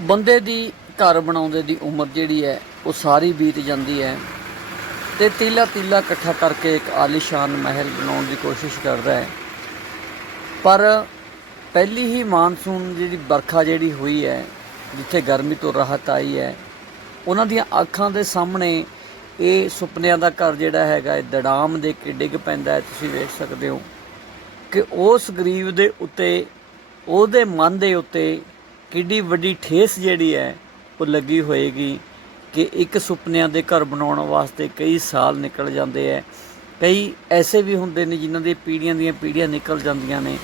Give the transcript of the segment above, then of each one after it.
ਬੰਦੇ ਦੀ ਘਰ ਬਣਾਉਂਦੇ ਦੀ ਉਮਰ ਜਿਹੜੀ ਹੈ, ਉਹ ਸਾਰੀ ਬੀਤ ਜਾਂਦੀ ਹੈ ਤੇ ਤੀਲਾ ਤੀਲਾ ਇਕੱਠਾ ਕਰਕੇ ਇੱਕ ਆਲੀਸ਼ਾਨ ਮਹਿਲ ਬਣਾਉਣ ਦੀ ਕੋਸ਼ਿਸ਼ ਕਰਦਾ ਹੈ। ਪਰ ਪਹਿਲੀ ਹੀ ਮਾਨਸੂਨ ਜਿਹੜੀ ਵਰਖਾ ਜਿਹੜੀ ਹੋਈ ਹੈ, ਜਿੱਥੇ ਗਰਮੀ ਤੋਂ ਰਾਹਤ ਆਈ ਹੈ, ਉਹਨਾਂ ਦੀਆਂ ਅੱਖਾਂ ਦੇ ਸਾਹਮਣੇ ਇਹ ਸੁਪਨਿਆਂ ਦਾ ਘਰ ਜਿਹੜਾ ਹੈਗਾ, ਇਹ ਦੜਾਮ ਦੇ ਕੇ ਡਿੱਗ ਪੈਂਦਾ ਹੈ। ਤੁਸੀਂ ਵੇਖ ਸਕਦੇ ਹੋ ਕਿ ਉਸ ਗਰੀਬ ਦੇ ਉੱਤੇ, ਉਹਦੇ ਮਨ ਦੇ ਉੱਤੇ ਕਿੱਡੀ ਵੱਡੀ ਠੇਸ ਜਿਹੜੀ ਹੈ, ਉਹ ਲੱਗੀ ਹੋਏਗੀ ਕਿ ਇੱਕ ਸੁਪਨਿਆਂ ਦੇ ਘਰ ਬਣਾਉਣ ਵਾਸਤੇ ਕਈ ਸਾਲ ਨਿਕਲ ਜਾਂਦੇ ਐ ਕਈ ਐਸੇ ਵੀ ਹੁੰਦੇ ਨੇ ਜਿਨ੍ਹਾਂ ਦੇ ਪੀੜ੍ਹੀਆਂ ਦੀਆਂ ਪੀੜ੍ਹੀਆਂ ਨਿਕਲ ਜਾਂਦੀਆਂ ਨੇ।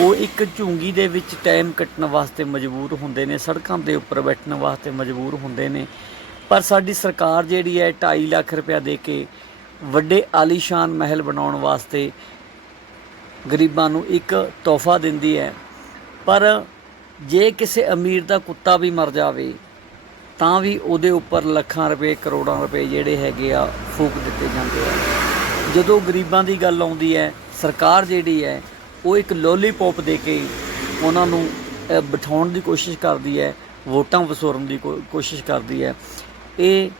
ਉਹ ਇੱਕ ਝੁੰਗੀ ਦੇ ਵਿੱਚ ਟਾਈਮ ਕੱਟਣ ਵਾਸਤੇ ਮਜਬੂਰ ਹੁੰਦੇ ਨੇ, ਸੜਕਾਂ ਦੇ ਉੱਪਰ ਬੈਠਣ ਵਾਸਤੇ ਮਜਬੂਰ ਹੁੰਦੇ ਨੇ। ਪਰ ਸਾਡੀ ਸਰਕਾਰ ਜਿਹੜੀ ਹੈ 2.5 ਲੱਖ ਰੁਪਇਆ ਦੇ ਕੇ ਵੱਡੇ ਆਲੀਸ਼ਾਨ ਮਹਿਲ ਬਣਾਉਣ ਵਾਸਤੇ ਗਰੀਬਾਂ ਨੂੰ ਇੱਕ ਤੋਹਫਾ ਦਿੰਦੀ ਹੈ। ਪਰ ਜੇ ਕਿਸੇ ਅਮੀਰ ਦਾ ਕੁੱਤਾ ਵੀ ਮਰ ਜਾਵੇ, ਤਾਂ ਵੀ ਉਹਦੇ ਉੱਪਰ ਲੱਖਾਂ ਰੁਪਏ, ਕਰੋੜਾਂ ਰੁਪਏ ਜਿਹੜੇ ਹੈਗੇ ਆ, ਫੂਕ ਦਿੱਤੇ ਜਾਂਦੇ ਆ। ਜਦੋਂ ਗਰੀਬਾਂ ਦੀ ਗੱਲ ਆਉਂਦੀ ਹੈ, ਸਰਕਾਰ ਜਿਹੜੀ ਹੈ, ਉਹ ਇੱਕ ਲੋਲੀਪੌਪ ਦੇ ਕੇ ਉਹਨਾਂ ਨੂੰ ਬਿਠਾਉਣ ਦੀ ਕੋਸ਼ਿਸ਼ ਕਰਦੀ ਹੈ, ਵੋਟਾਂ ਵਸੂਰਨ ਦੀ ਕੋ- ਕੋਸ਼ਿਸ਼ ਕਰਦੀ ਹੈ। ਇਹ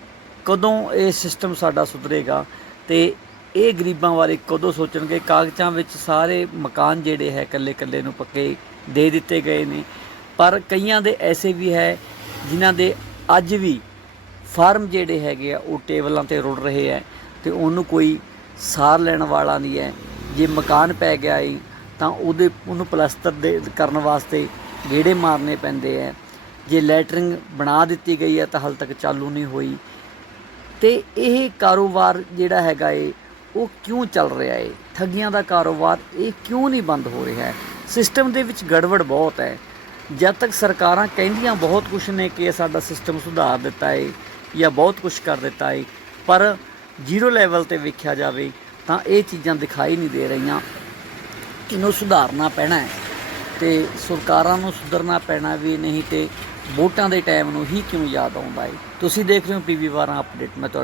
ਕਦੋਂ ਇਹ ਸਿਸਟਮ ਸਾਡਾ ਸੁਧਰੇਗਾ ਤੇ ਇਹ ਗਰੀਬਾਂ ਬਾਰੇ ਕਦੋਂ ਸੋਚਣਗੇ? ਕਾਗਜ਼ਾਂ ਵਿੱਚ ਸਾਰੇ ਮਕਾਨ ਜਿਹੜੇ ਹੈ ਇਕੱਲੇ ਇਕੱਲੇ ਨੂੰ ਪੱਕੇ ਦੇ ਦਿੱਤੇ ਗਏ ਨੇ। ਪਰ ਕਈਆਂ ਦੇ ਐਸੇ ਵੀ ਹੈ ਜਿਨ੍ਹਾਂ ਦੇ ਅੱਜ ਵੀ ਫਾਰਮ ਜਿਹੜੇ ਹੈਗੇ ਆ, ਉਹ ਟੇਬਲਾਂ ਤੇ ਰੁੜ ਰਹੇ ਹੈ ਤੇ ਉਹਨੂੰ ਕੋਈ ਸਾਰ ਲੈਣ ਵਾਲਾ ਨਹੀਂ ਹੈ। ਜੇ ਮਕਾਨ ਪੈ ਗਿਆ ਏ, ਤਾਂ ਉਹਦੇ, ਉਹਨੂੰ ਪਲਸਤਰ ਦੇ ਕਰਨ ਵਾਸਤੇ ਗੇੜੇ ਮਾਰਨੇ ਪੈਂਦੇ ਹੈ। ਜੇ ਲੈਟਰਿੰਗ ਬਣਾ ਦਿੱਤੀ ਗਈ ਹੈ ਤਾਂ ਹਾਲ ਤੱਕ ਚਾਲੂ ਨਹੀਂ ਹੋਈ। ਤੇ ਇਹ ਕਾਰੋਬਾਰ ਜਿਹੜਾ ਹੈਗਾ ਏ, ਉਹ ਕਿਉਂ ਚੱਲ ਰਿਹਾ ਏ? ਠੱਗੀਆਂ ਦਾ ਕਾਰੋਬਾਰ ਇਹ ਕਿਉਂ ਨਹੀਂ ਬੰਦ ਹੋ ਰਿਹਾ? ਹੈ ਸਿਸਟਮ ਦੇ ਵਿੱਚ ਗੜਬੜ ਬਹੁਤ ਹੈ। ਜਦ ਤੱਕ ਸਰਕਾਰਾਂ ਕਹਿੰਦੀਆਂ ਬਹੁਤ ਕੁਝ ਨੇ ਕਿ ਇਹ ਸਾਡਾ ਸਿਸਟਮ ਸੁਧਾਰ ਦਿੱਤਾ ਏ ਜਾਂ ਬਹੁਤ ਕੁਝ ਕਰ ਦਿੱਤਾ ਏ, ਪਰ ਜ਼ੀਰੋ ਲੈਵਲ ਤੇ ਵੇਖਿਆ ਜਾਵੇ ਤਾਂ ਇਹ ਚੀਜ਼ਾਂ ਦਿਖਾਈ ਨਹੀਂ ਦੇ ਰਹੀਆਂ ਇਹਨੂੰ ਸੁਧਾਰਨਾ ਪੈਣਾ ਹੈ। ਤੇ ਸਰਕਾਰਾਂ ਨੂੰ ਸੁਧਰਨਾ ਪੈਣਾ ਵੀ ਨਹੀਂ ਤੇ ਵੋਟਾਂ ਦੇ ਟਾਈਮ ਨੂੰ ਹੀ ਕਿਉਂ ਯਾਦ ਆਉਂਦਾ ਏ? ਤੁਸੀਂ ਦੇਖ ਰਹੇ ਹੋ ਪੀਵੀ 12 ਅਪਡੇਟ ਮੈਂ ਤੁਹਾਡਾ